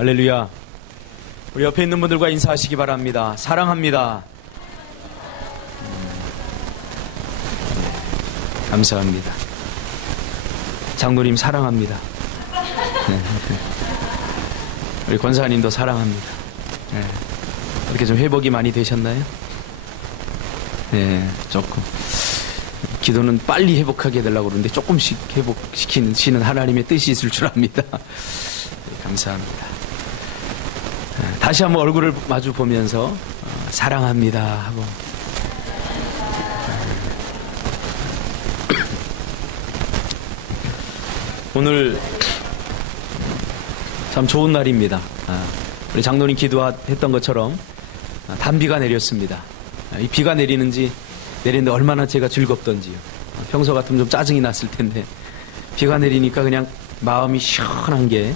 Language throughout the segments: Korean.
할렐루야. 우리 옆에 있는 분들과 인사하시기 바랍니다. 사랑합니다. 감사합니다. 장로님 사랑합니다. 우리 권사님도 사랑합니다. 이렇게 좀 회복이 많이 되셨나요? 네, 조금. 기도는 빨리 회복하게 되려고 그러는데 조금씩 회복시키는 하나님의 뜻이 있을 줄 압니다. 감사합니다. 다시 한번 얼굴을 마주 보면서 사랑합니다 하고 오늘 참 좋은 날입니다. 우리 장로님 기도했던 것처럼 단비가 내렸습니다. 이 비가 내리는데 얼마나 제가 즐겁던지요. 평소 같으면 좀 짜증이 났을 텐데 비가 내리니까 그냥 마음이 시원한 게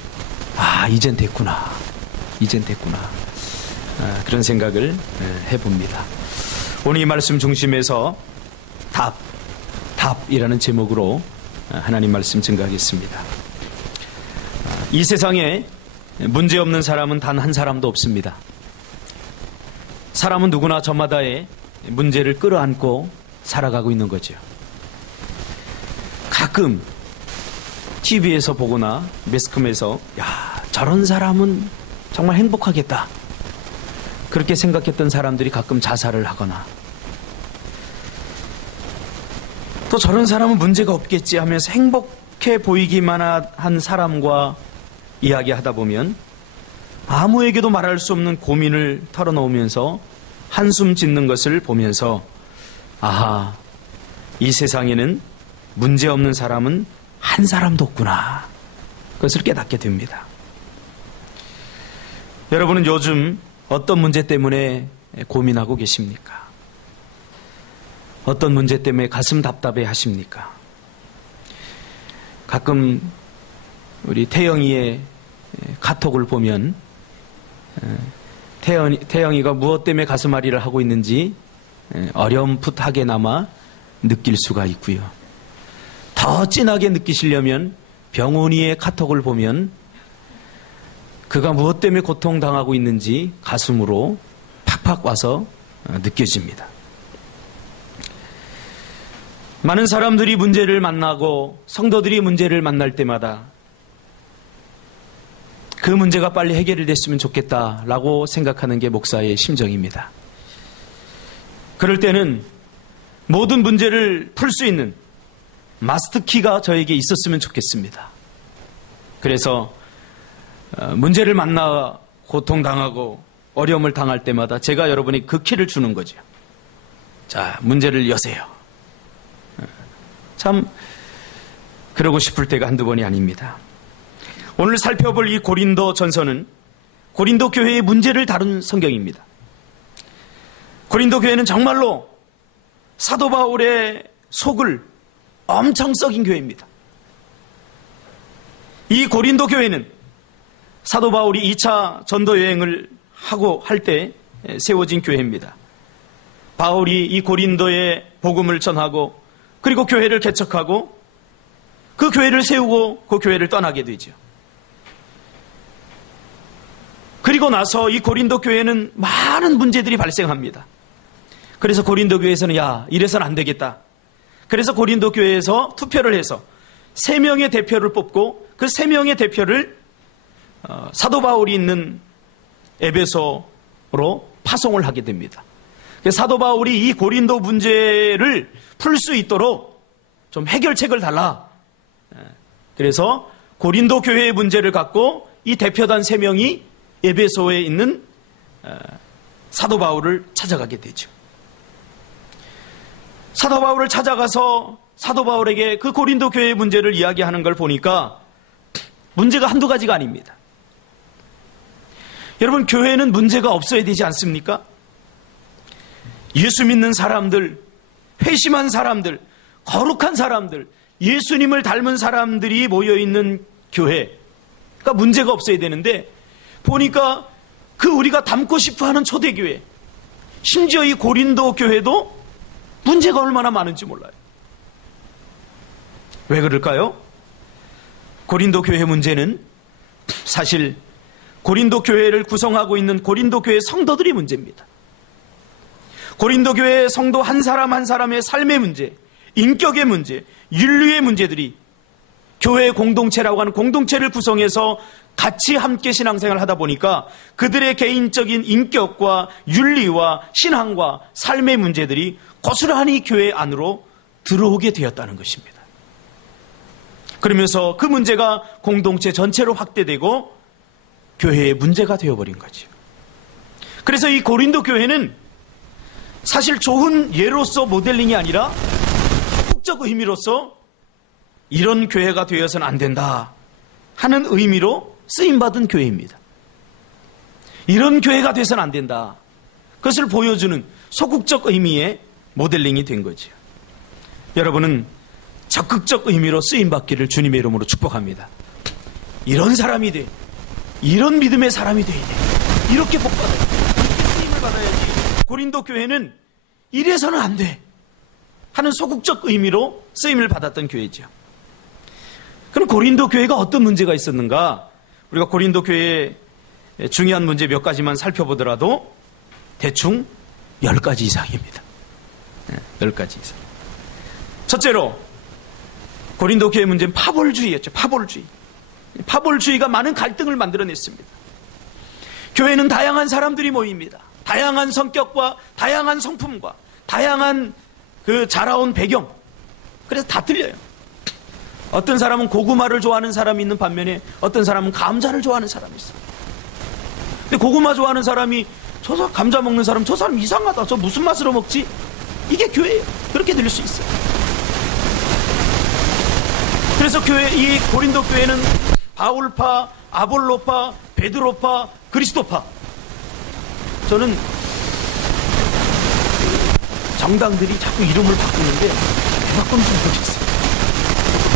이젠 됐구나. 그런 생각을 해봅니다. 오늘 이 말씀 중심에서 답이라는 제목으로 하나님 말씀 증거하겠습니다. 이 세상에 문제없는 사람은 단 한 사람도 없습니다. 사람은 누구나 저마다의 문제를 끌어안고 살아가고 있는 거죠. 가끔 TV에서 보거나 매스컴에서 저런 사람은 정말 행복하겠다. 그렇게 생각했던 사람들이 가끔 자살을 하거나 또 저런 사람은 문제가 없겠지 하면서 행복해 보이기만 한 사람과 이야기하다 보면 아무에게도 말할 수 없는 고민을 털어놓으면서 한숨 짓는 것을 보면서 이 세상에는 문제없는 사람은 한 사람도 없구나. 그것을 깨닫게 됩니다. 여러분은 요즘 어떤 문제 때문에 고민하고 계십니까? 어떤 문제 때문에 가슴 답답해 하십니까? 가끔 우리 태영이의 카톡을 보면 태영이가 무엇 때문에 가슴앓이를 하고 있는지 어렴풋하게나마 느낄 수가 있고요. 더 진하게 느끼시려면 병훈이의 카톡을 보면 그가 무엇 때문에 고통당하고 있는지 가슴으로 팍팍 와서 느껴집니다. 많은 사람들이 문제를 만나고 성도들이 문제를 만날 때마다 그 문제가 빨리 해결이 됐으면 좋겠다라고 생각하는 게 목사의 심정입니다. 그럴 때는 모든 문제를 풀 수 있는 마스터키가 저에게 있었으면 좋겠습니다. 그래서 문제를 만나 고통당하고 어려움을 당할 때마다 제가 여러분이 그 키를 주는 거죠. 자, 문제를 여세요. 참 그러고 싶을 때가 한두 번이 아닙니다. 오늘 살펴볼 이 고린도 전서는 고린도 교회의 문제를 다룬 성경입니다. 고린도 교회는 정말로 사도 바울의 속을 엄청 썩인 교회입니다. 이 고린도 교회는 사도 바울이 2차 전도 여행을 하고 할 때 세워진 교회입니다. 바울이 이 고린도에 복음을 전하고 그리고 교회를 개척하고 그 교회를 세우고 그 교회를 떠나게 되죠. 그리고 나서 이 고린도 교회는 많은 문제들이 발생합니다. 그래서 고린도 교회에서는 이래서는 안 되겠다. 그래서 고린도 교회에서 투표를 해서 3명의 대표를 뽑고 그 3명의 대표를 사도 바울이 있는 에베소로 파송을 하게 됩니다. 사도 바울이 이 고린도 문제를 풀 수 있도록 좀 해결책을 달라. 그래서 고린도 교회의 문제를 갖고 이 대표단 3명이 에베소에 있는 사도 바울을 찾아가게 되죠. 사도 바울을 찾아가서 사도 바울에게 그 고린도 교회의 문제를 이야기하는 걸 보니까 문제가 한두 가지가 아닙니다. 여러분, 교회는 문제가 없어야 되지 않습니까? 예수 믿는 사람들, 회심한 사람들, 거룩한 사람들, 예수님을 닮은 사람들이 모여있는 교회가 문제가 없어야 되는데 보니까 그 우리가 닮고 싶어하는 초대교회, 심지어 이 고린도 교회도 문제가 얼마나 많은지 몰라요. 왜 그럴까요? 고린도 교회 문제는 사실 고린도 교회를 구성하고 있는 고린도 교회 성도들이 문제입니다. 고린도 교회 성도 한 사람 한 사람의 삶의 문제, 인격의 문제, 윤리의 문제들이 교회 공동체라고 하는 공동체를 구성해서 같이 함께 신앙생활을 하다 보니까 그들의 개인적인 인격과 윤리와 신앙과 삶의 문제들이 고스란히 교회 안으로 들어오게 되었다는 것입니다. 그러면서 그 문제가 공동체 전체로 확대되고 교회의 문제가 되어버린 거죠. 그래서 이 고린도 교회는 사실 좋은 예로서 모델링이 아니라 적극적 의미로서 이런 교회가 되어서는 안 된다 하는 의미로 쓰임받은 교회입니다. 이런 교회가 되어서는 안 된다. 그것을 보여주는 소극적 의미의 모델링이 된 거죠. 여러분은 적극적 의미로 쓰임받기를 주님의 이름으로 축복합니다. 이런 사람이 돼. 이런 믿음의 사람이 돼야 돼. 이렇게 복받아야 돼. 이렇게 쓰임을 받아야지. 고린도 교회는 이래서는 안 돼. 하는 소극적 의미로 쓰임을 받았던 교회죠. 그럼 고린도 교회가 어떤 문제가 있었는가? 우리가 고린도 교회의 중요한 문제 몇 가지만 살펴보더라도 대충 10가지 이상입니다. 10가지 이상. 첫째로 고린도 교회의 문제는 파벌주의였죠. 파벌주의. 파벌주의가 많은 갈등을 만들어냈습니다. 교회는 다양한 사람들이 모입니다. 다양한 성격과 다양한 성품과 다양한 그 자라온 배경. 그래서 다 틀려요. 어떤 사람은 고구마를 좋아하는 사람이 있는 반면에 어떤 사람은 감자를 좋아하는 사람이 있어요. 근데 고구마 좋아하는 사람이 저 사람 감자 먹는 사람 저 사람 이상하다. 저 무슨 맛으로 먹지? 이게 교회예요. 그렇게 들릴 수 있어요. 그래서 이 고린도 교회는 바울파, 아볼로파, 베드로파, 그리스도파. 저는 정당들이 자꾸 이름을 바꾸는데 왜 바꾸는지 모르겠어요.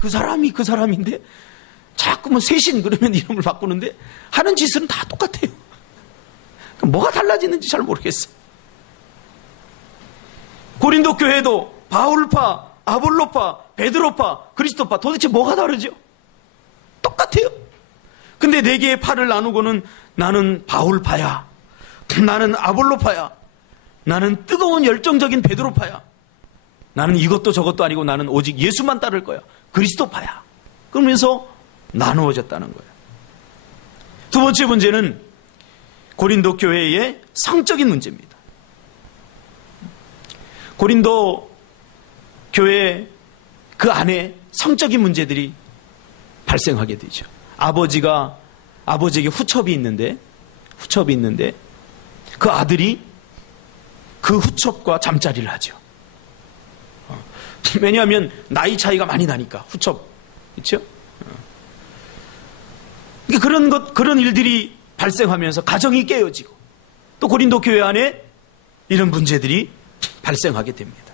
그 사람이 그 사람인데 자꾸 뭐 세신 그러면 이름을 바꾸는데 하는 짓은 다 똑같아요. 뭐가 달라지는지 잘 모르겠어요. 고린도 교회도 바울파, 아볼로파, 베드로파, 그리스도파 도대체 뭐가 다르죠? 똑같아요. 근데 네 개의 파를 나누고는 나는 바울파야, 나는 아볼로파야, 나는 뜨거운 열정적인 베드로파야, 나는 이것도 저것도 아니고 나는 오직 예수만 따를 거야, 그리스도파야. 그러면서 나누어졌다는 거예요. 두 번째 문제는 고린도 교회의 성적인 문제입니다. 고린도 교회 그 안에 성적인 문제들이 발생하게 되죠. 아버지에게 후첩이 있는데 그 아들이 그 후첩과 잠자리를 하죠. 왜냐하면 나이 차이가 많이 나니까 후첩, 그렇죠? 그런 일들이 발생하면서 가정이 깨어지고 또 고린도 교회 안에 이런 문제들이 발생하게 됩니다.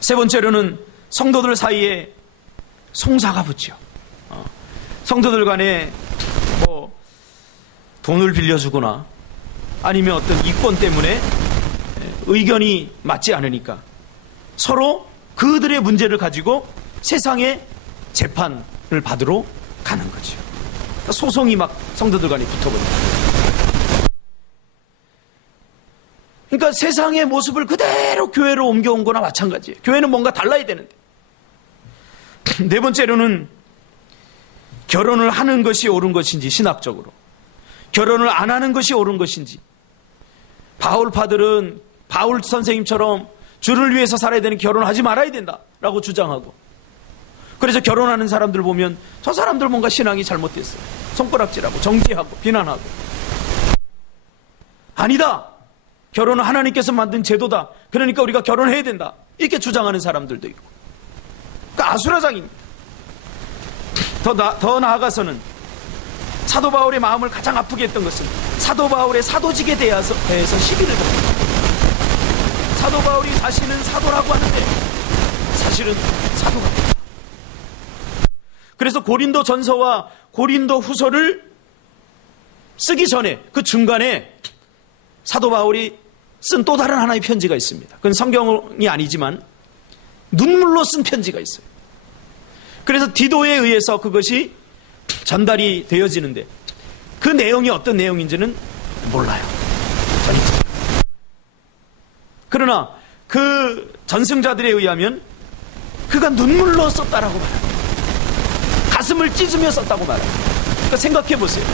세 번째로는 성도들 사이에 송사가 붙죠. 성도들 간에 뭐 돈을 빌려주거나 아니면 어떤 이권 때문에 의견이 맞지 않으니까 서로 그들의 문제를 가지고 세상의 재판을 받으러 가는 거죠. 소송이 막 성도들 간에 붙어버립니다. 그러니까 세상의 모습을 그대로 교회로 옮겨온 거나 마찬가지예요. 교회는 뭔가 달라야 되는데. 네 번째로는 결혼을 하는 것이 옳은 것인지 신학적으로, 결혼을 안 하는 것이 옳은 것인지. 바울파들은 바울 선생님처럼 주를 위해서 살아야 되는 결혼을 하지 말아야 된다라고 주장하고, 그래서 결혼하는 사람들 보면 저 사람들 뭔가 신앙이 잘못됐어요. 손가락질하고 정죄하고 비난하고. 아니다. 결혼은 하나님께서 만든 제도다. 그러니까 우리가 결혼해야 된다. 이렇게 주장하는 사람들도 있고. 그러니까 아수라장입니다. 더 나아가서는 사도 바울의 마음을 가장 아프게 했던 것은 사도 바울의 사도직에 대해서 시비를 겁니다. 사도 바울이 자신은 사도라고 하는데 사실은 사도가 아니다. 그래서 고린도 전서와 고린도 후서를 쓰기 전에 그 중간에 사도 바울이 쓴 또 다른 하나의 편지가 있습니다. 그건 성경이 아니지만 눈물로 쓴 편지가 있어요. 그래서 디도에 의해서 그것이 전달이 되어지는데 그 내용이 어떤 내용인지는 몰라요. 그러나 그 전승자들에 의하면 그가 눈물로 썼다라고 말합니다. 가슴을 찢으며 썼다고 말합니다. 그러니까 생각해 보세요.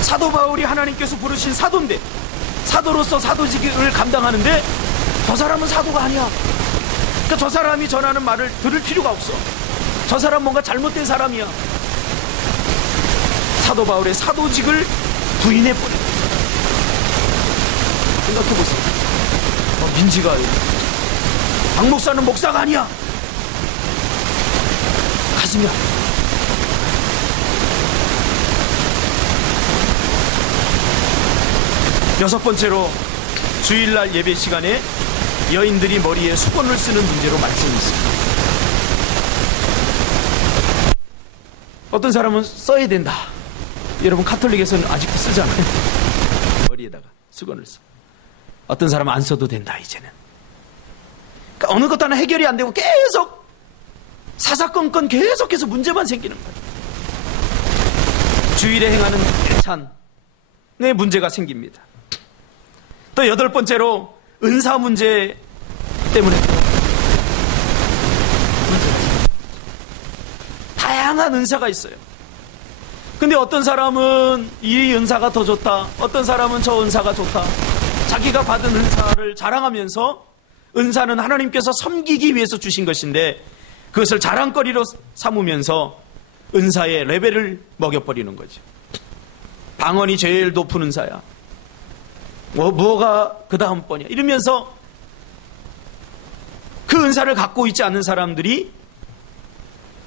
사도 바울이 하나님께서 부르신 사도인데, 사도로서 사도직을 감당하는데 저 사람은 사도가 아니야. 그러니까 저 사람이 전하는 말을 들을 필요가 없어. 저 사람 뭔가 잘못된 사람이야. 사도 바울의 사도직을 부인해버린 거예요. 생각해보세요. 민지가 박 목사는 목사가 아니야. 가슴이 아파. 여섯 번째로, 주일날 예배 시간에 여인들이 머리에 수건을 쓰는 문제로 말씀이 있습니다. 어떤 사람은 써야 된다. 여러분 가톨릭에서는 아직도 쓰잖아요. 머리에다가 수건을 써. 어떤 사람은 안 써도 된다 이제는. 그러니까 어느 것도 하나 해결이 안 되고 계속 사사건건 계속해서 문제만 생기는 거예요. 주일에 행하는 일찬에 문제가 생깁니다. 또 여덟 번째로, 은사 문제 때문에 다양한 은사가 있어요. 근데 어떤 사람은 이 은사가 더 좋다, 어떤 사람은 저 은사가 좋다, 자기가 받은 은사를 자랑하면서 은사는 하나님께서 섬기기 위해서 주신 것인데 그것을 자랑거리로 삼으면서 은사의 레벨을 먹여버리는 거죠. 방언이 제일 높은 은사야. 뭐가 그 다음 번이야. 이러면서 그 은사를 갖고 있지 않는 사람들이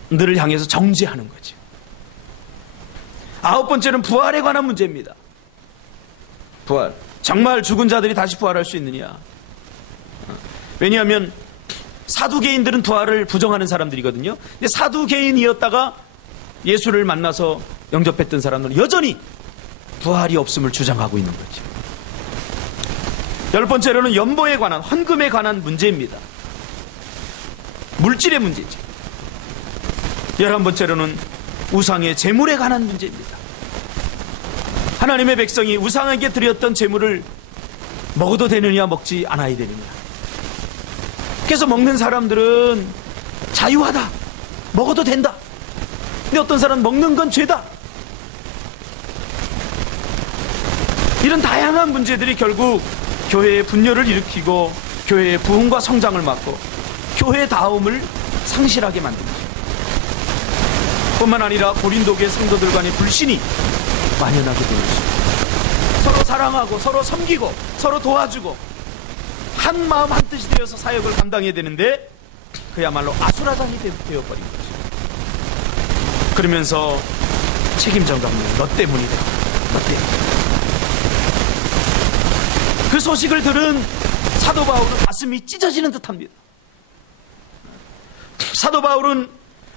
너를 향해서 정죄하는 거죠. 아홉 번째는 부활에 관한 문제입니다. 부활. 정말 죽은 자들이 다시 부활할 수 있느냐. 왜냐하면 사두개인들은 부활을 부정하는 사람들이거든요. 근데 사두개인이었다가 예수를 만나서 영접했던 사람들은 여전히 부활이 없음을 주장하고 있는 거죠. 열 번째로는 연보에 관한, 헌금에 관한 문제입니다. 물질의 문제죠. 11번째로는 우상의 재물에 관한 문제입니다. 하나님의 백성이 우상에게 드렸던 재물을 먹어도 되느냐 먹지 않아야 되느냐. 그래서 먹는 사람들은 자유하다, 먹어도 된다. 근데 어떤 사람은 먹는 건 죄다. 이런 다양한 문제들이 결국 교회의 분열을 일으키고 교회의 부흥과 성장을 막고 교회의 다움을 상실하게 만듭니다. 뿐만 아니라 고린도교의 성도들 간의 불신이 만연하게 되는 것입니다. 서로 사랑하고 서로 섬기고 서로 도와주고 한 마음 한 뜻이 되어서 사역을 감당해야 되는데 그야말로 아수라장이 되어버린 거죠. 그러면서 책임 전가는 너 때문이다. 너 때문이다. 그 소식을 들은 사도 바울은 가슴이 찢어지는 듯합니다. 사도 바울은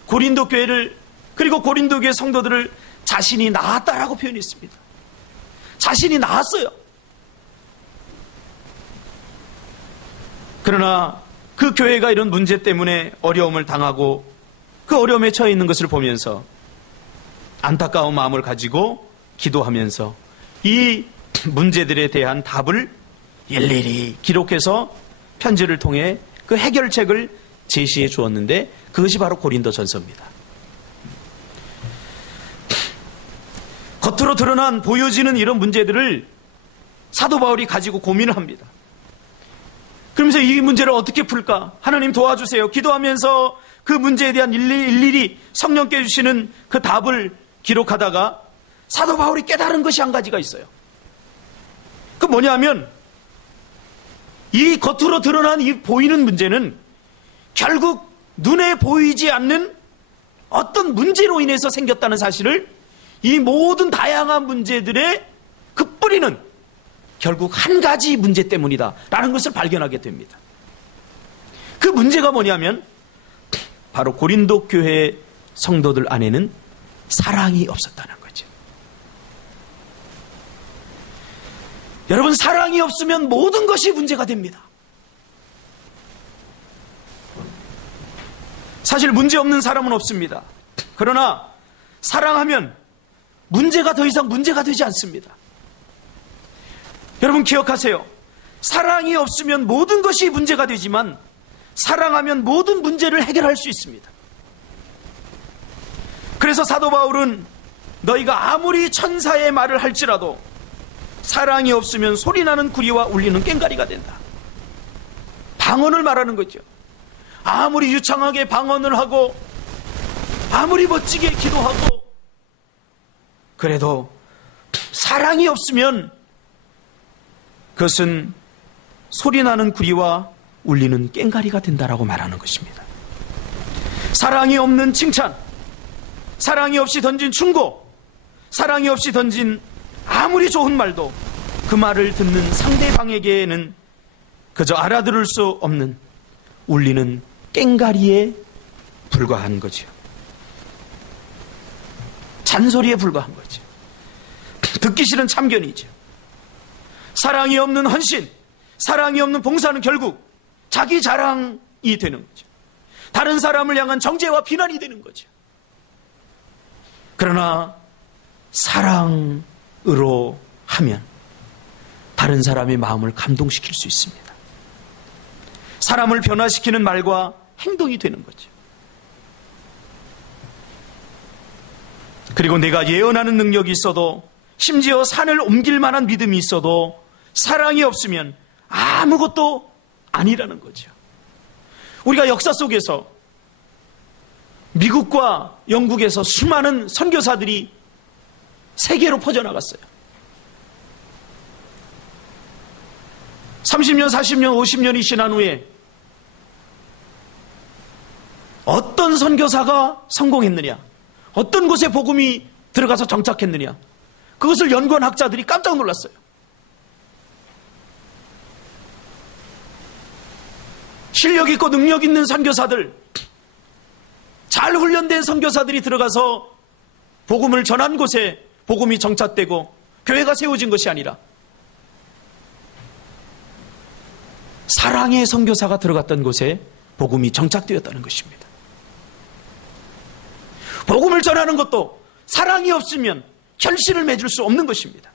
고린도 교회를, 그리고 고린도 교회 성도들을 자신이 낳았다라고 표현했습니다. 자신이 낳았어요. 그러나 그 교회가 이런 문제 때문에 어려움을 당하고 그 어려움에 처해 있는 것을 보면서 안타까운 마음을 가지고 기도하면서 이 문제들에 대한 답을 일일이 기록해서 편지를 통해 그 해결책을 제시해 주었는데 그것이 바로 고린도전서입니다. 겉으로 드러난 보여지는 이런 문제들을 사도 바울이 가지고 고민을 합니다. 그러면서 이 문제를 어떻게 풀까? 하나님 도와주세요. 기도하면서 그 문제에 대한 일일이 성령께 주시는 그 답을 기록하다가 사도 바울이 깨달은 것이 한 가지가 있어요. 그 뭐냐면 이 겉으로 드러난 이 보이는 문제는 결국 눈에 보이지 않는 어떤 문제로 인해서 생겼다는 사실을, 이 모든 다양한 문제들의 그 뿌리는 결국 한 가지 문제 때문이다 라는 것을 발견하게 됩니다. 그 문제가 뭐냐면 바로 고린도 교회 성도들 안에는 사랑이 없었다는 거죠. 여러분, 사랑이 없으면 모든 것이 문제가 됩니다. 사실 문제 없는 사람은 없습니다. 그러나 사랑하면 문제가 더 이상 문제가 되지 않습니다. 여러분 기억하세요. 사랑이 없으면 모든 것이 문제가 되지만 사랑하면 모든 문제를 해결할 수 있습니다. 그래서 사도 바울은 너희가 아무리 천사의 말을 할지라도 사랑이 없으면 소리나는 구리와 울리는 꽹과리가 된다. 방언을 말하는 거죠. 아무리 유창하게 방언을 하고 아무리 멋지게 기도하고 그래도 사랑이 없으면 그것은 소리나는 구리와 울리는 꽹과리가 된다라고 말하는 것입니다. 사랑이 없는 칭찬, 사랑이 없이 던진 충고, 사랑이 없이 던진 아무리 좋은 말도 그 말을 듣는 상대방에게는 그저 알아들을 수 없는 울리는 꽹과리에 불과한 거죠. 잔소리에 불과한 거죠. 듣기 싫은 참견이죠. 사랑이 없는 헌신, 사랑이 없는 봉사는 결국 자기 자랑이 되는 거죠. 다른 사람을 향한 정죄와 비난이 되는 거죠. 그러나 사랑으로 하면 다른 사람의 마음을 감동시킬 수 있습니다. 사람을 변화시키는 말과 행동이 되는 거죠. 그리고 내가 예언하는 능력이 있어도 심지어 산을 옮길 만한 믿음이 있어도 사랑이 없으면 아무것도 아니라는 거죠. 우리가 역사 속에서 미국과 영국에서 수많은 선교사들이 세계로 퍼져나갔어요. 30년, 40년, 50년이 지난 후에 어떤 선교사가 성공했느냐, 어떤 곳에 복음이 들어가서 정착했느냐, 그것을 연구한 학자들이 깜짝 놀랐어요. 실력 있고 능력 있는 선교사들, 잘 훈련된 선교사들이 들어가서 복음을 전한 곳에 복음이 정착되고 교회가 세워진 것이 아니라 사랑의 선교사가 들어갔던 곳에 복음이 정착되었다는 것입니다. 복음을 전하는 것도 사랑이 없으면 결실을 맺을 수 없는 것입니다.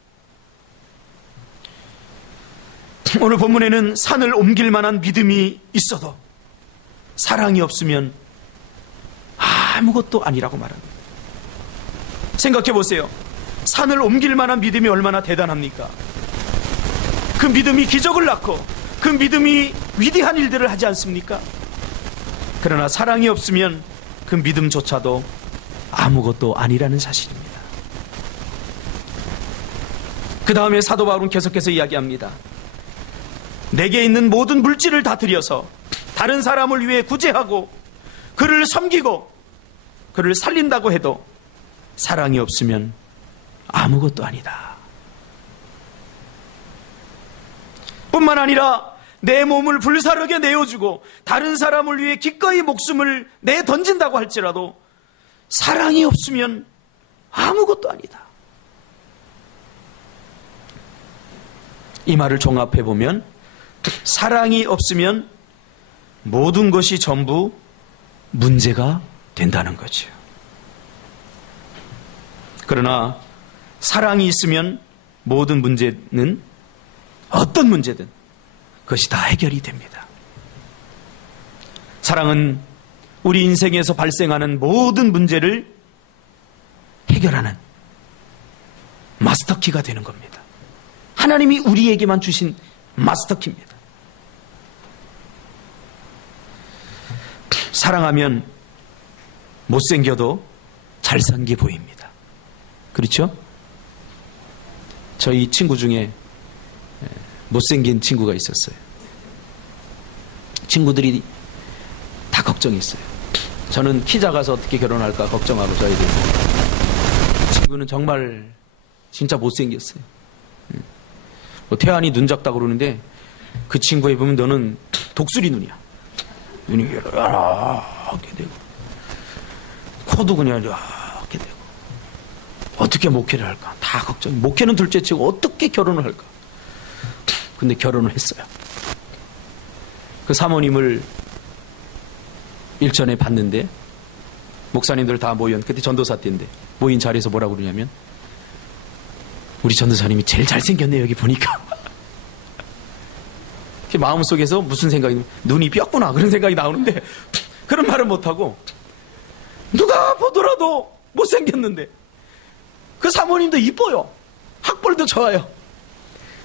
오늘 본문에는 산을 옮길 만한 믿음이 있어도 사랑이 없으면 아무것도 아니라고 말합니다. 생각해 보세요. 산을 옮길 만한 믿음이 얼마나 대단합니까? 그 믿음이 기적을 낳고 그 믿음이 위대한 일들을 하지 않습니까? 그러나 사랑이 없으면 그 믿음조차도 아무것도 아니라는 사실입니다. 그 다음에 사도 바울은 계속해서 이야기합니다. 내게 있는 모든 물질을 다 들여서 다른 사람을 위해 구제하고 그를 섬기고 그를 살린다고 해도 사랑이 없으면 아무것도 아니다. 뿐만 아니라 내 몸을 불사르게 내어주고 다른 사람을 위해 기꺼이 목숨을 내던진다고 할지라도 사랑이 없으면 아무것도 아니다. 이 말을 종합해 보면 사랑이 없으면 모든 것이 전부 문제가 된다는 거죠. 그러나 사랑이 있으면 모든 문제는 어떤 문제든 그것이 다 해결이 됩니다. 사랑은 우리 인생에서 발생하는 모든 문제를 해결하는 마스터키가 되는 겁니다. 하나님이 우리에게만 주신 마스터키입니다. 사랑하면 못생겨도 잘산 게 보입니다. 그렇죠? 저희 친구 중에 못생긴 친구가 있었어요. 친구들이 다 걱정했어요. 저는 키 작아서 어떻게 결혼할까 걱정하고 저희들. 친구는 정말 진짜 못생겼어요. 뭐 태안이 눈 작다고 그러는데 그 친구에 보면 너는 독수리 눈이야. 눈이 이렇게 되고 코도 그냥 이렇게 되고 어떻게 목회를 할까 다 걱정. 목회는 둘째치고 어떻게 결혼을 할까. 근데 결혼을 했어요. 그 사모님을 일전에 봤는데 목사님들 다 모인 그때 전도사 때인데 모인 자리에서 뭐라고 그러냐면 우리 전도사님이 제일 잘생겼네 여기 보니까. 마음속에서 무슨 생각이, 눈이 삐었구나 그런 생각이 나오는데 그런 말을 못하고, 누가 보더라도 못생겼는데 그 사모님도 이뻐요, 학벌도 좋아요.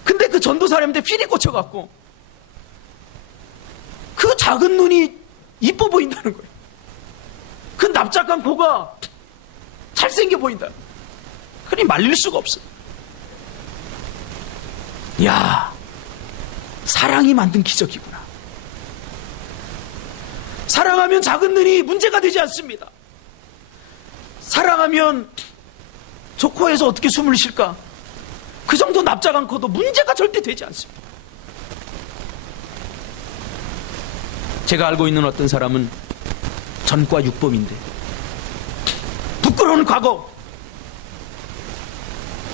근데 그 전도사님한테 필이 꽂혀갖고 그 작은 눈이 이뻐 보인다는 거예요. 그 납작한 코가 잘생겨 보인다. 그러니 말릴 수가 없어. 야, 사랑이 만든 기적이구나. 사랑하면 작은 눈이 문제가 되지 않습니다. 사랑하면 저 코에서 어떻게 숨을 쉴까? 그 정도 납작한 코도 문제가 절대 되지 않습니다. 제가 알고 있는 어떤 사람은 전과 육범인데 부끄러운 과거,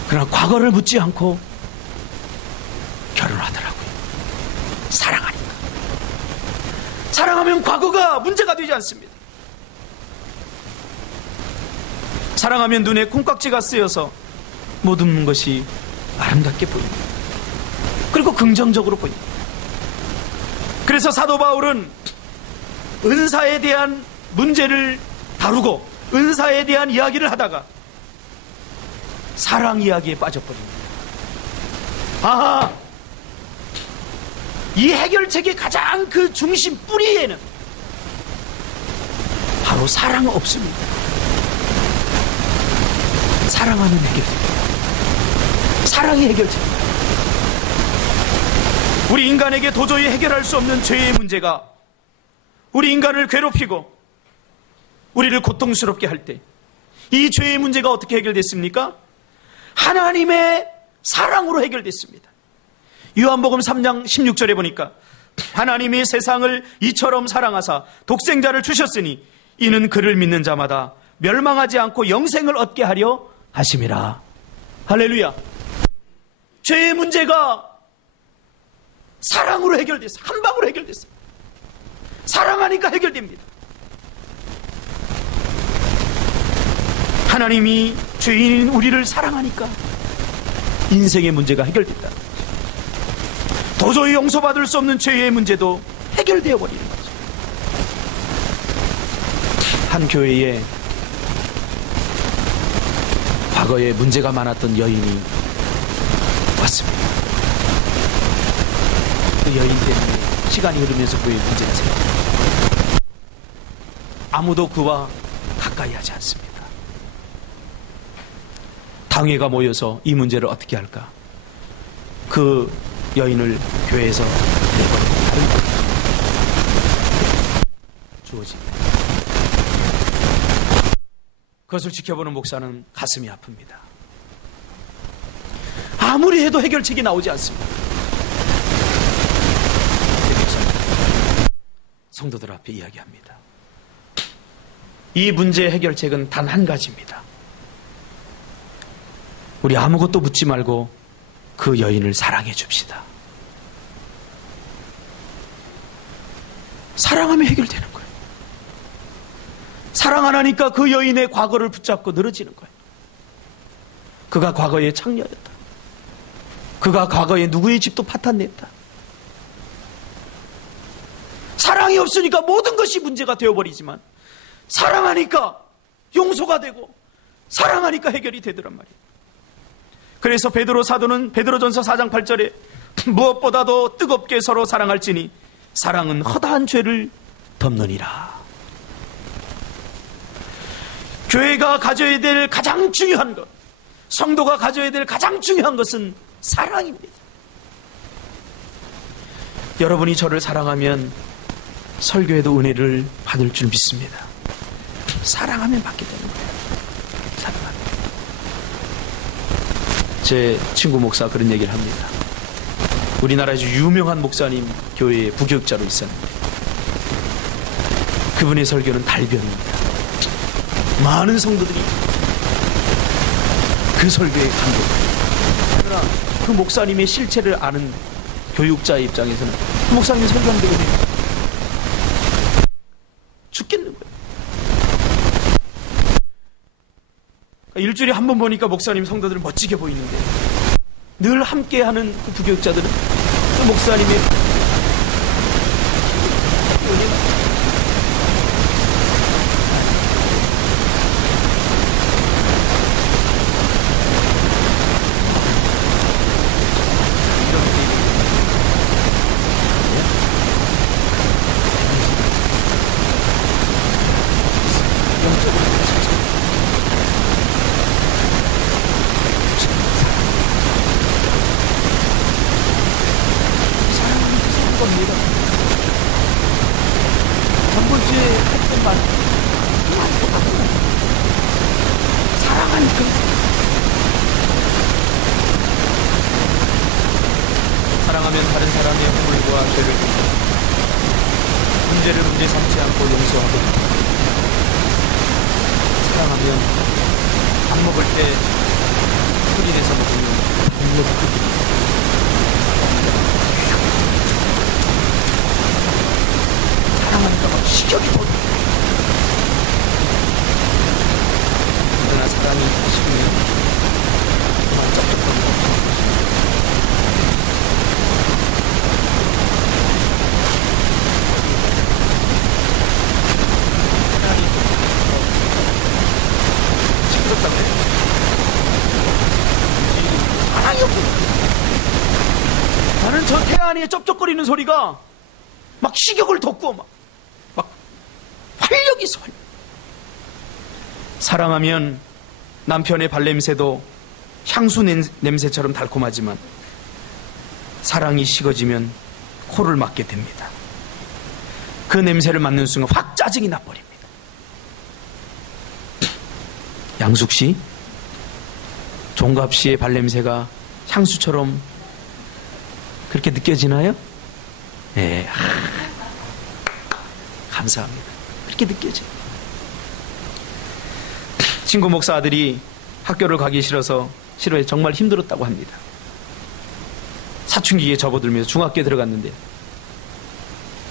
그러나 과거를 묻지 않고 결혼하더라고요. 사랑하니까. 사랑하면 과거가 문제가 되지 않습니다. 사랑하면 눈에 콩깍지가 쓰여서 모든 것이 아름답게 보입니다. 그리고 긍정적으로 보입니다. 그래서 사도 바울은 은사에 대한 문제를 다루고 은사에 대한 이야기를 하다가 사랑 이야기에 빠져버립니다. 아하, 이 해결책의 가장 그 중심 뿌리에는 바로 사랑 없습니다. 사랑하는 해결책, 사랑이 해결책입니다. 우리 인간에게 도저히 해결할 수 없는 죄의 문제가 우리 인간을 괴롭히고 우리를 고통스럽게 할 때 이 죄의 문제가 어떻게 해결됐습니까? 하나님의 사랑으로 해결됐습니다. 요한복음 3장 16절에 보니까 하나님이 세상을 이처럼 사랑하사 독생자를 주셨으니 이는 그를 믿는 자마다 멸망하지 않고 영생을 얻게 하려 하심이라. 할렐루야. 죄의 문제가 사랑으로 해결됐어요. 한 방으로 해결됐어요. 사랑하니까 해결됩니다. 하나님이 죄인인 우리를 사랑하니까 인생의 문제가 해결됐다. 도저히 용서받을 수 없는 죄의 문제도 해결되어 버리는 거죠. 한 교회에 과거에 문제가 많았던 여인이 왔습니다. 그 여인 때문에 시간이 흐르면서 교회에 문제가 생깁니다. 아무도 그와 가까이 하지 않습니다. 당회가 모여서 이 문제를 어떻게 할까? 그 여인을 교회에서 내버리고 다른 곳으로 주어집니다. 그것을 지켜보는 목사는 가슴이 아픕니다. 아무리 해도 해결책이 나오지 않습니다. 성도들 앞에 이야기합니다. 이 문제의 해결책은 단 한 가지입니다. 우리 아무것도 묻지 말고 그 여인을 사랑해 줍시다. 사랑하면 해결되는 거예요. 사랑 안 하니까 그 여인의 과거를 붙잡고 늘어지는 거예요. 그가 과거에 창녀였다. 그가 과거에 누구의 집도 파탄냈다. 사랑이 없으니까 모든 것이 문제가 되어버리지만 사랑하니까 용서가 되고 사랑하니까 해결이 되더란 말이에요. 그래서 베드로 사도는 베드로전서 4장 8절에 무엇보다도 뜨겁게 서로 사랑할지니 사랑은 허다한 죄를 덮느니라. 교회가 가져야 될 가장 중요한 것, 성도가 가져야 될 가장 중요한 것은 사랑입니다. 여러분이 저를 사랑하면 설교에도 은혜를 받을 줄 믿습니다. 사랑하면 받게 되는 거예요. 사랑하면. 제 친구 목사 그런 얘기를 합니다. 우리나라에서 유명한 목사님 교회의 부교육자로 있었는데 그분의 설교는 달변입니다. 많은 성도들이 그 설교에 감동합니다. 그러나 그 목사님의 실체를 아는 교육자의 입장에서는 그 목사님의 설교하는 데가 죽겠는 거예요. 일주일에 한 번 보니까 목사님 성도들은 멋지게 보이는데 늘 함께하는 그 부교육자들은 그 목사님의 겁니다. 첫 번째 했던 말, 사랑하니까. 사랑하면 다른 사람의 허물과 죄를 문제를 문제 삼지 않고 용서하고, 사랑하면 밥 먹을 때 소리 내서 먹으면 밥 먹고 사랑하니까 막 식욕이 돋아. 그러나 사랑이 식으면 그만 쩝쩝하는 거 없어. 시끄럽다고 해. 사랑이 없어. 나는 저 태안이의 쩝쩝거리는 소리가 막 식욕을 돋고 막 활력이 있어. 사랑하면 남편의 발냄새도 향수 냄새처럼 달콤하지만 사랑이 식어지면 코를 막게 됩니다. 그 냄새를 맡는 순간 확 짜증이 나버립니다. 양숙씨, 종갑씨의 발냄새가 향수처럼 그렇게 느껴지나요? 네, 감사합니다. 그렇게 느껴져요. 친구 목사 아들이 학교를 가기 싫어서 정말 힘들었다고 합니다. 사춘기에 접어들면서 중학교에 들어갔는데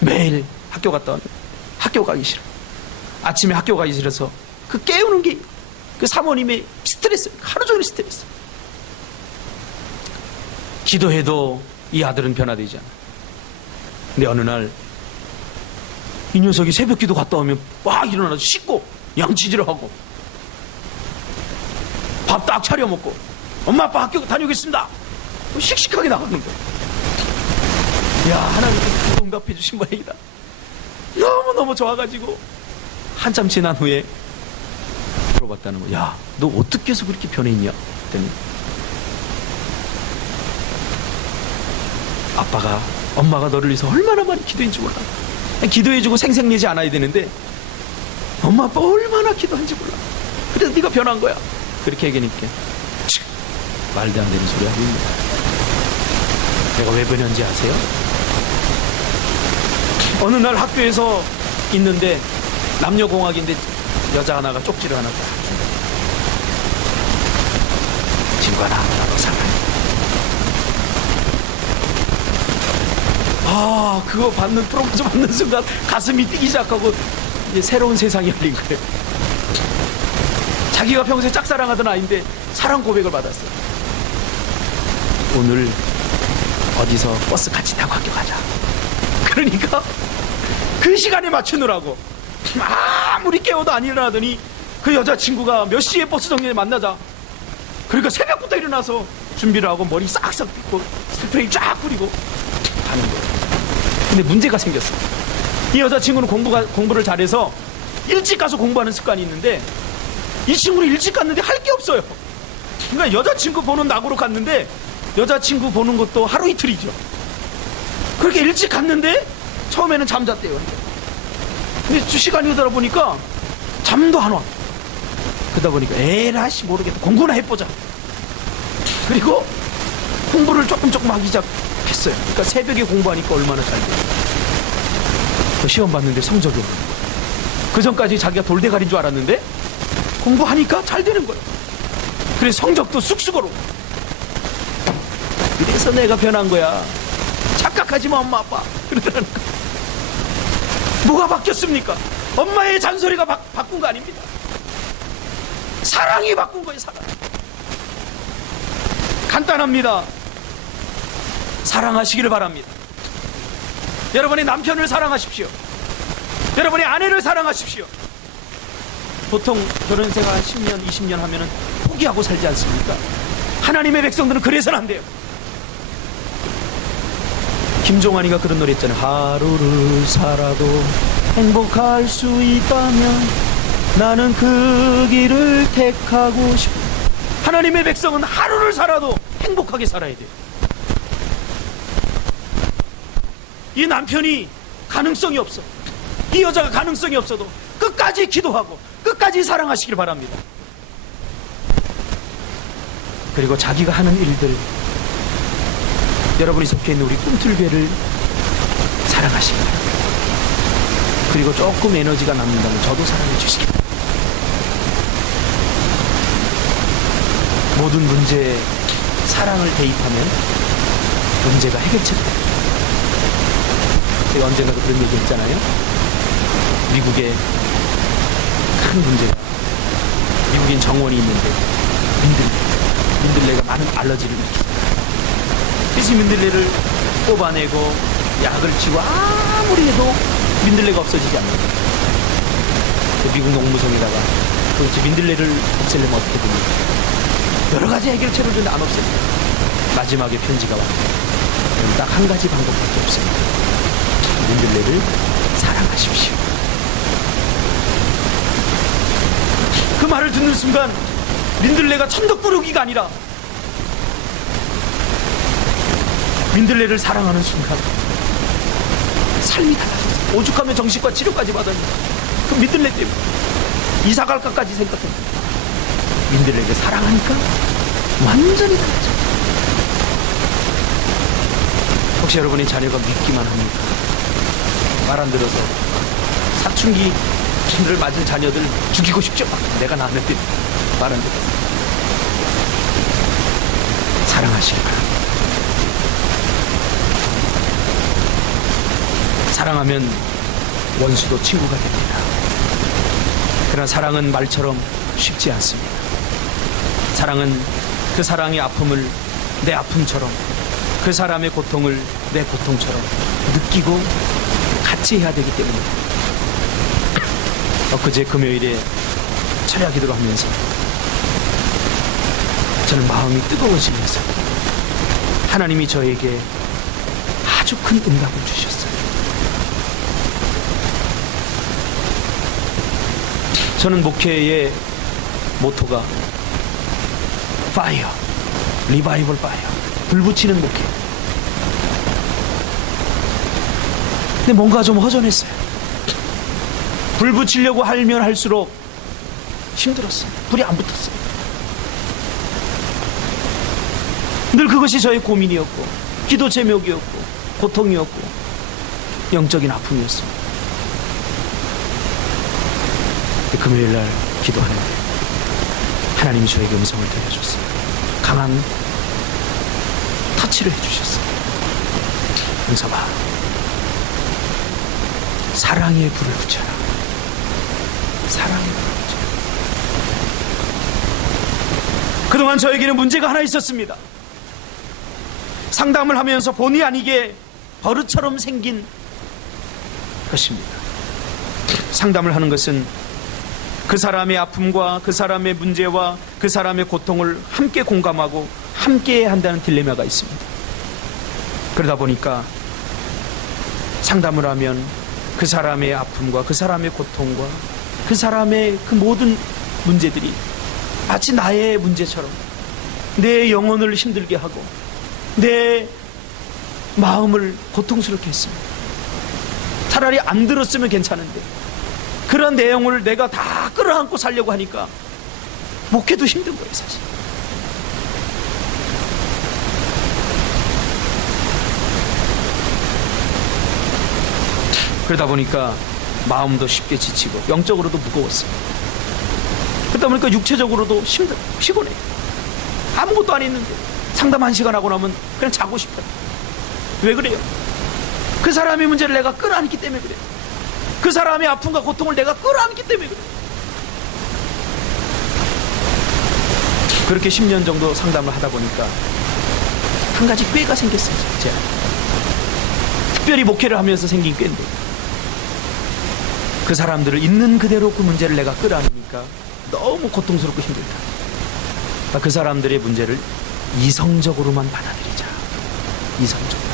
매일 학교 갔다 왔는데 학교 가기 싫어. 아침에 학교 가기 싫어서 그 깨우는 게 그 사모님의 스트레스, 하루 종일 스트레스. 기도해도 이 아들은 변화되지 않아. 근데 어느 날 이 녀석이 새벽 기도 갔다 오면 막 일어나서 씻고 양치질을 하고 밥 딱 차려 먹고 엄마 아빠 학교 다녀오겠습니다. 씩씩하게 나가는 거야. 야, 하나님께서 응답해 주신 모양이다. 너무너무 좋아가지고 한참 지난 후에 물어봤다는 거야. 야, 너 어떻게 해서 그렇게 변했냐? 그랬더니 엄마가 너를 위해서 얼마나 많이 기도했는지 몰라. 기도해주고 생색내지 않아야 되는데 엄마 아빠 얼마나 기도한지 몰라. 그래서 네가 변한 거야. 그렇게 얘기하니까 말도 안 되는 소리 하고 있는 거야. 내가 왜 변했는지 아세요? 어느 날 학교에서 있는데 남녀공학인데 여자 하나가 쪽지를 하나 딱. 친구야, 나 너 사랑해. 아, 그거 프로포즈 받는 순간 가슴이 뛰기 시작하고 이제 새로운 세상이 열린 거예요. 자기가 평소에 짝사랑하던 아이인데 사랑 고백을 받았어요. 오늘 어디서 버스 같이 타고 학교 가자. 그러니까 그 시간에 맞추느라고 아무리 깨워도 안 일어나더니 그 여자친구가 몇 시에 버스 정류장에 만나자. 그러니까 새벽부터 일어나서 준비를 하고 머리 싹싹 빗고 스프레이 쫙 뿌리고 가는 거예요. 근데 문제가 생겼어. 이 여자친구는 공부를 잘해서 일찍 가서 공부하는 습관이 있는데 이 친구는 일찍 갔는데 할 게 없어요. 그러니까 여자친구 보는 낙으로 갔는데 여자친구 보는 것도 하루 이틀이죠. 그렇게 일찍 갔는데 처음에는 잠잤대요. 근데 시간이 흐르다 보니까 잠도 안 와. 그러다 보니까 에라씨 모르겠다. 공부나 해보자. 그리고 공부를 조금 하기 시작했어요. 그러니까 새벽에 공부하니까 얼마나 잘 돼요. 그 시험 봤는데 성적이 오르는 거예요. 그 전까지 자기가 돌대가리인 줄 알았는데 공부하니까 잘 되는 거예요. 그래서 성적도 쑥쑥 오르고. 그래서 내가 변한 거야. 착각하지 마, 엄마 아빠. 그러더라니까. 뭐가 바뀌었습니까? 엄마의 잔소리가 바꾼 거 아닙니다. 사랑이 바꾼 거예요. 사랑. 간단합니다. 사랑하시기를 바랍니다. 여러분의 남편을 사랑하십시오. 여러분의 아내를 사랑하십시오. 보통 결혼 생활 10년, 20년 하면은 포기하고 살지 않습니까? 하나님의 백성들은 그래서는 안 돼요. 김종환이가 그런 노래 했잖아요. 하루를 살아도 행복할 수 있다면 나는 그 길을 택하고 싶어. 하나님의 백성은 하루를 살아도 행복하게 살아야 돼요. 이 남편이 가능성이 없어, 이 여자가 가능성이 없어도 끝까지 기도하고 끝까지 사랑하시길 바랍니다. 그리고 자기가 하는 일들, 여러분이 속해 있는 우리 꿈틀교회를 사랑하시기 바랍니다. 그리고 조금 에너지가 남는다면 저도 사랑해 주시기 바랍니다. 모든 문제에 사랑을 대입하면 문제가 해결됩니다. 제가 언젠가도 그런 얘기 했잖아요. 미국에 큰 문제가, 미국인 정원이 있는데 민들레가 많은 알러지를 일으킵니다. 그래서 민들레를 뽑아내고 약을 치고 아무리 해도 민들레가 없어지지 않는다. 미국 농무성에다가 도대체 민들레를 없애려면 어떻게 됩니까? 여러 가지 해결책을 주는데 안 없앱니다. 마지막에 편지가 왔다. 딱 한 가지 방법밖에 없습니다. 민들레를 사랑하십시오. 그 말을 듣는 순간 민들레가 천덕꾸러기가 아니라 민들레를 사랑하는 순간 삶이 달라졌어요. 오죽하면 정신과 치료까지 받았는데 그 민들레 때문에 이사갈까까지 생각했는데 민들레를 사랑하니까 완전히 달라졌어요. 혹시 여러분의 자녀가 믿기만 합니까? 말 안 들어서 사춘기를 맞은 자녀들 죽이고 싶죠? 내가 낳았는데 말 안 들어서. 사랑하시기 바랍니다. 사랑하면 원수도 친구가 됩니다. 그러나 사랑은 말처럼 쉽지 않습니다. 사랑은 그 사랑의 아픔을 내 아픔처럼, 그 사람의 고통을 내 고통처럼 느끼고 같이 해야 되기 때문입니다. 엊그제 금요일에 철야 기도를 하면서 저는 마음이 뜨거워지면서 하나님이 저에게 아주 큰 응답을 주셨어요. 저는 목회의 모토가 파이어, 리바이벌 파이어, 불 붙이는 목회. 근데 뭔가 좀 허전했어요. 불 붙이려고 하면 할수록 힘들었어요. 불이 안 붙었어요. 늘 그것이 저의 고민이었고, 기도 제목이었고, 고통이었고, 영적인 아픔이었습니다. 금요일날 기도하는데 하나님이 저에게 음성을 들려줬어요. 강한 터치를 해주셨어요. 은섭아, 사랑의 불을 붙여라. 사랑의 불을 붙여라. 그동안 저에게는 문제가 하나 있었습니다. 상담을 하면서 본의 아니게 버릇처럼 생긴 것입니다. 상담을 하는 것은 그 사람의 아픔과 그 사람의 문제와 그 사람의 고통을 함께 공감하고 함께 한다는 딜레마가 있습니다. 그러다 보니까 상담을 하면 그 사람의 아픔과 그 사람의 고통과 그 사람의 그 모든 문제들이 마치 나의 문제처럼 내 영혼을 힘들게 하고 내 마음을 고통스럽게 했습니다. 차라리 안 들었으면 괜찮은데 그런 내용을 내가 다 끌어안고 살려고 하니까 목회도 힘든 거예요, 사실. 그러다 보니까 마음도 쉽게 지치고 영적으로도 무거웠어요. 그러다 보니까 육체적으로도 피곤해. 아무것도 안 했는데 상담 1시간 하고 나면 그냥 자고 싶어요. 왜 그래요? 그 사람의 문제를 내가 끌어안기 때문에 그래요. 그 사람의 아픔과 고통을 내가 끌어안기 때문에 그래요. 그렇게 10년 정도 상담을 하다 보니까 한 가지 꾀가 생겼어요. 제가 특별히 목회를 하면서 생긴 꾀인데, 그 사람들을 있는 그대로 그 문제를 내가 끌어안으니까 너무 고통스럽고 힘들다. 그 사람들의 문제를 이성적으로만 받아들이자. 이성적으로.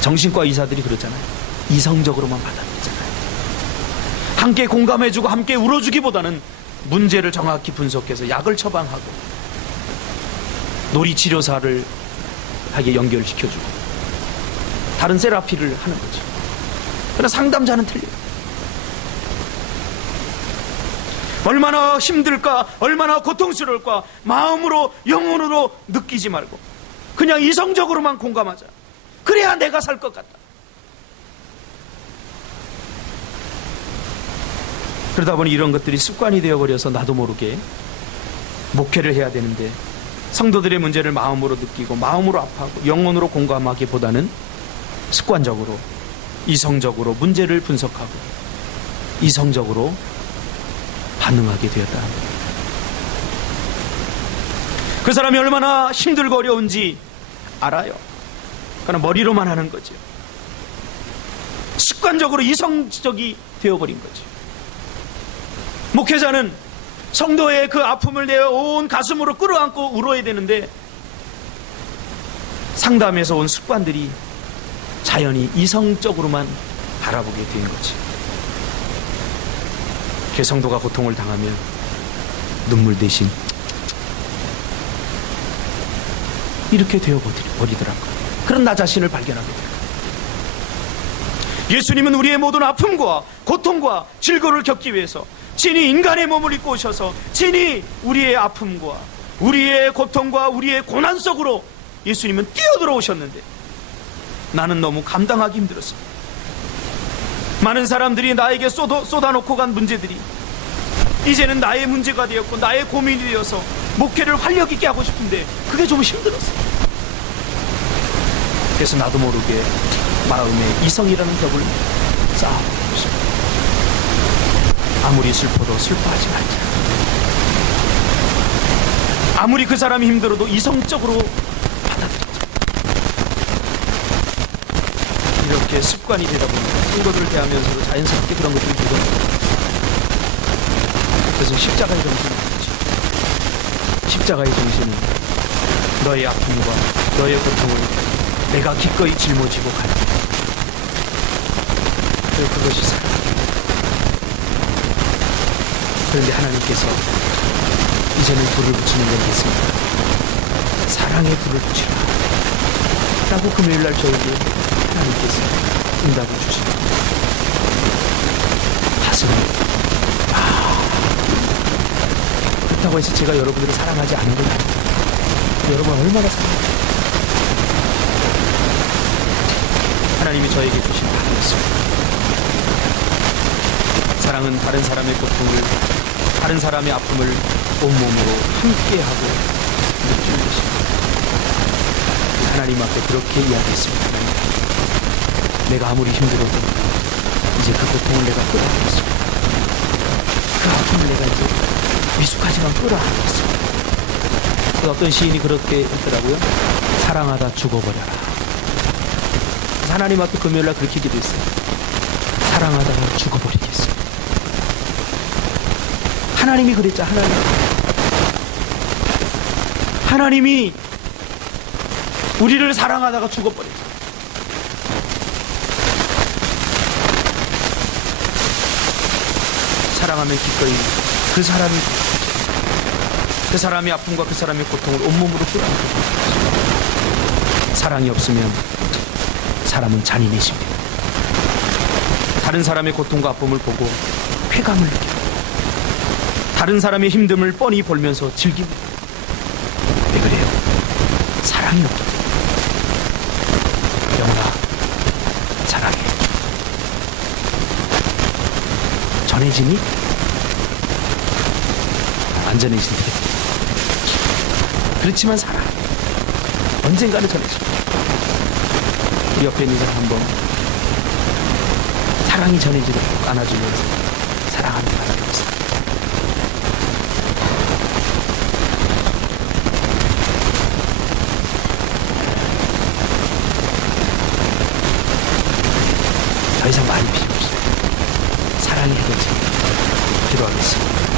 정신과 의사들이 그러잖아요. 이성적으로만 받아들이잖아요. 함께 공감해주고 함께 울어주기보다는 문제를 정확히 분석해서 약을 처방하고 놀이치료사를 하게 연결시켜주고 다른 세라피를 하는 거죠. 그러나 상담자는 틀려요. 얼마나 힘들까, 얼마나 고통스러울까 마음으로, 영혼으로 느끼지 말고 그냥 이성적으로만 공감하자. 그래야 내가 살 것 같다. 그러다 보니 이런 것들이 습관이 되어버려서 나도 모르게 목회를 해야 되는데 성도들의 문제를 마음으로 느끼고 마음으로 아파하고 영혼으로 공감하기보다는 습관적으로, 이성적으로 문제를 분석하고 이성적으로 반응하게 되었다. 그 사람이 얼마나 힘들고 어려운지 알아요. 그러나 머리로만 하는 거죠. 습관적으로 이성적이 되어버린 거죠. 목회자는 성도의 그 아픔을 내어 온 가슴으로 끌어안고 울어야 되는데 상담에서 온 습관들이 자연히 이성적으로만 바라보게 된 거지. 성도가 고통을 당하면 눈물 대신 이렇게 되어버리더라고요. 그런 나 자신을 발견하게 돼요. 예수님은 우리의 모든 아픔과 고통과 질고를 겪기 위해서 친히 인간의 몸을 입고 오셔서 친히 우리의 아픔과 우리의 고통과 우리의 고난 속으로 예수님은 뛰어들어오셨는데 나는 너무 감당하기 힘들었습니다. 많은 사람들이 나에게 쏟아놓고 간 문제들이 이제는 나의 문제가 되었고 나의 고민이 되어서 목회를 활력 있게 하고 싶은데 그게 좀 힘들었어요. 그래서 나도 모르게 마음에 이성이라는 벽을 쌓아보고 싶어요. 아무리 슬퍼도 슬퍼하지 말자. 아무리 그 사람이 힘들어도 이성적으로 받아들이자. 이렇게 습관이 되다 보니까 성도들을 대하면서도 자연스럽게 그런 것들이 묻어나요. 그래서 십자가의 정신은 뭐지? 십자가의 정신은 너의 아픔과 너의 고통을 내가 기꺼이 짊어지고 가는 것. 그것이 사랑이에요. 그런데 하나님께서 이제는 불을 붙이는 건 됐습니다. 사랑의 불을 붙이라 라고 금요일날 저에게 하나님께서 응답을 주십니다. 가슴에 그렇다고 해서 제가 여러분들을 사랑하지 않는 건 아닙니다. 여러분 얼마나 사랑해요. 하나님이 저에게 주신 답이었습니다. 사랑은 다른 사람의 고통을, 다른 사람의 아픔을 온몸으로 함께하고 느끼는 것입니다. 하나님 앞에 그렇게 이야기했습니다. 내가 아무리 힘들어도 이제 그 고통을 내가 끌어안겠습니다. 그 아픔을 내가 이제 미숙하지만 끌어안겠습니다. 또 어떤 시인이 그렇게 했더라고요. 사랑하다 죽어버려라. 하나님 앞에 금요일날 그렇게 기도했어요. 사랑하다가 죽어버리겠습니다. 하나님이 그랬죠. 하나님이 우리를 사랑하다가 죽어버렸죠. 사랑하면 기꺼이 그 사람의 아픔과 그 사람의 고통을 온몸으로 끌어안고 사랑이 없으면 사람은 잔인해집니다. 다른 사람의 고통과 아픔을 보고 쾌감을 느끼고 다른 사람의 힘듦을 뻔히 볼면서 즐깁니다. 왜 그래요? 사랑이 없기 때문에. 영혼아, 사랑해. 전해지니? 안 전해지니? 그렇지만 사랑. 언젠가는 전해집니다. 우리 옆에 있는 사람 한번 사랑이 전해지도록 안아주면서 사랑하는 바라겠습니다. 더 이상 말이 필요 없어요. 사랑의 해결책 기도하겠습니다.